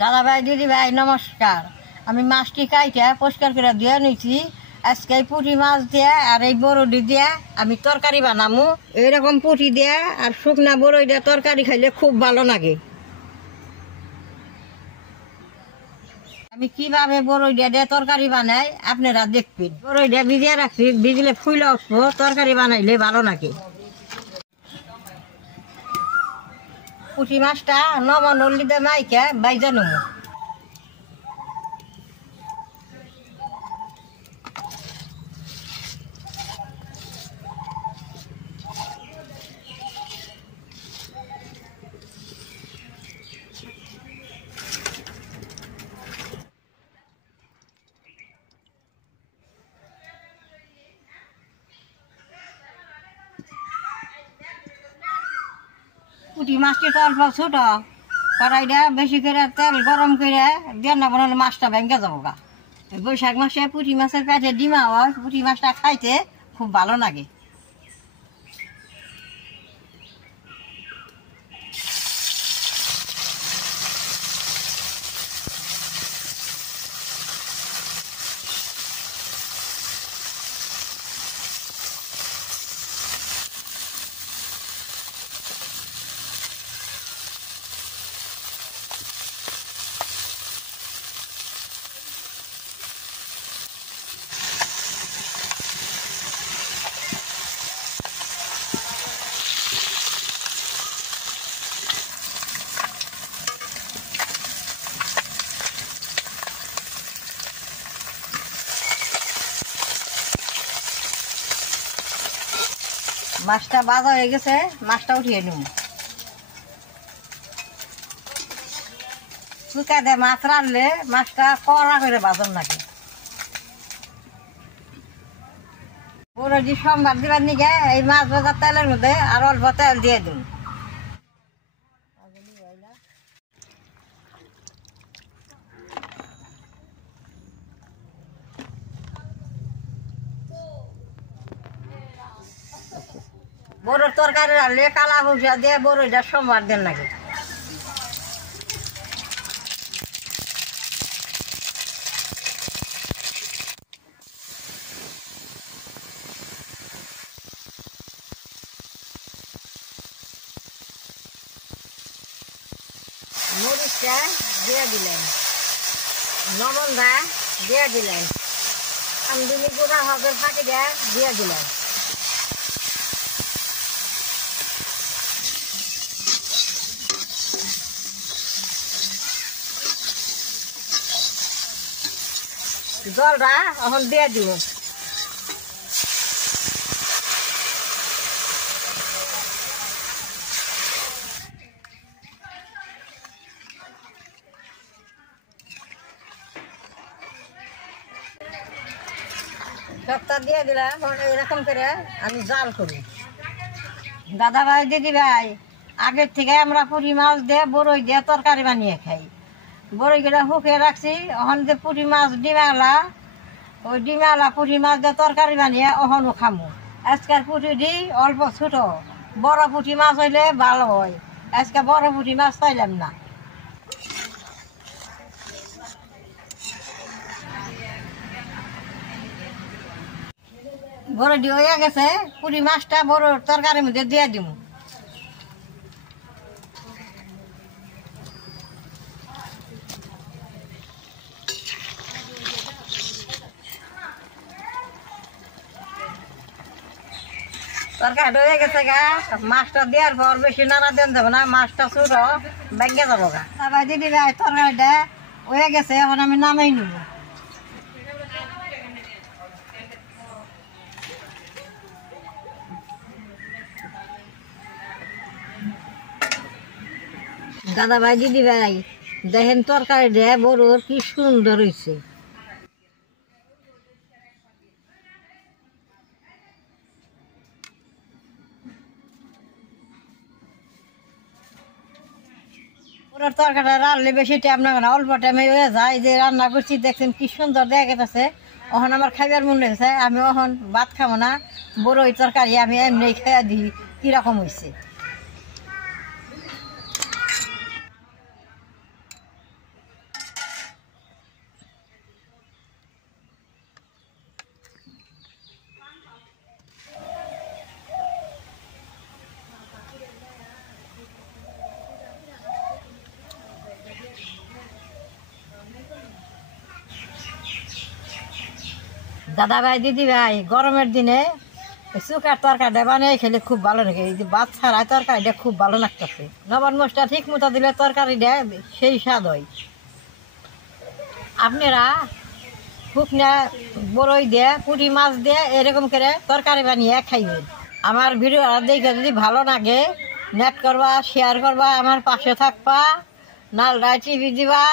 দাদা ভাই দিদি ভাই নমস্কার। আমি মাছটি কাইটা পরিষ্কার করে দিয়ে নিয়েছি। আজকে পুঁটি মাছ দিয়ে আর এই বরডি দিয়ে আমি তরকারি বানামু। এইরকম পুঁটি দিয়ে আর শুকনা বরই দিয়ে তরকারি খাইলে খুব ভালো লাগে। আমি কিভাবে বরই দিয়ে তরকারি বানাই আপনারা দেখবেন। বরই দিয়ে ভিজিয়ে রাখছি, ভিজলে ফুলে উঠবো, তরকারি বানাইলে ভালো লাগে। পুঁটি মাছটা নমন হলদিতে মাইকে বাইজা নেবো। পুঁটি মাছটি তো অল্প ছোট, কড়াইটা বেশি করে তেল গরম করে দিয়ে না বানালে মাছটা ভেঙে যাবো গা। বৈশাখ মাসে পুঁটি মাছের পেটে ডিমা হয়, পুঁটি মাছটা খাইতে খুব ভালো লাগে। মাছটা ভাজা হয়ে গেছে, মাছটা উঠিয়ে নেব। শুকা দিয়ে মাছ রাঁধলে মাছটা কড়া করে বাজন লাগে। পুরো যে সোমবার দিবার নিকে এই মাছ ভাজার তেলের মধ্যে আর অল্প তেল দিয়ে দিন। বড়োর তরকারি রাখলে কালা ভুষা দিয়ে বড়ইটা সোমবার দিন লাগে। মরিচটা দিয়ে দিলেন, লবণটা দিয়ে দিলেন, আমদিনি গুঁড়া হবে ফাঁকিটা দিয়ে দিলেন। জলটা এখন দিয়ে দিব। সবটা দিয়ে দিলাম। এরকম করে আমি জাল করি। দাদা ভাই দিদি ভাই, আগের থেকে আমরা পুঁটি মাছ দিয়ে বরই দিয়ে তরকারি বানিয়ে খাই। বরইগুলো শুকিয়ে রাখছি, ওখান যে পুঁটি মাছ ডিমালা, ওই ডিমালা পুঁটি মাছ দিয়ে তরকারি বানিয়ে ওখানও খামো। আজকের পুঁটি দি অল্প ছোট, বড় পুঁটি মাছ হইলে ভালো হয়। আজকে বড় পুঁটি মাছ পাইলাম না। বড়ডি হয়ে গেছে, পুঁটি মাছটা বড় তরকারির মধ্যে দিয়ে দিব। তরকারি হয়ে গেছে গা, মাছটা দেওয়ার পর বেশি নাড়া দেন যাবো না, মাছটা ছোট ভেঙে যাবো গা। ভাই দিদি ভাই তরকারিটা হয়ে গেছে, এখন আমি নামাই নিব। দাদা ভাই দিদি ভাই দেখেন তরকারি দেয় বড়োর কি সুন্দর হয়েছে। বড়োর তরকারিটা রান্নলে বেশি টাইম লাগে না, অল্প টাইমে হয়ে যায়। যে রান্না করছি দেখছেন কি সুন্দর দেখা গেছে। এখন আমার খাইবার মনে হয়েছে, আমি এখন ভাত খাবো না, বড়ই তরকারি আমি এমনি খেয়ে দিই কিরকম হয়েছে। দাদা ভাই দিদি ভাই গরমের দিনে চুকার তরকারিটা বানিয়ে খেলে খুব ভালো লাগে। এই যে ভাত ছাড়া তরকারিটা খুব ভালো লাগতেছে। লবণ মশলা ঠিক মতো দিলে তরকারিটা সেই স্বাদ হয়। আপনারা শুকনা বড়ই দিয়ে পুঁটি মাছ দিয়ে এরকম করে তরকারি বানিয়ে খাইবেন। আমার ভিডিও দেখে যদি ভালো লাগে নেট করবা, শেয়ার করবা, আমার পাশে থাকবা, নালটা টিপি দিবা।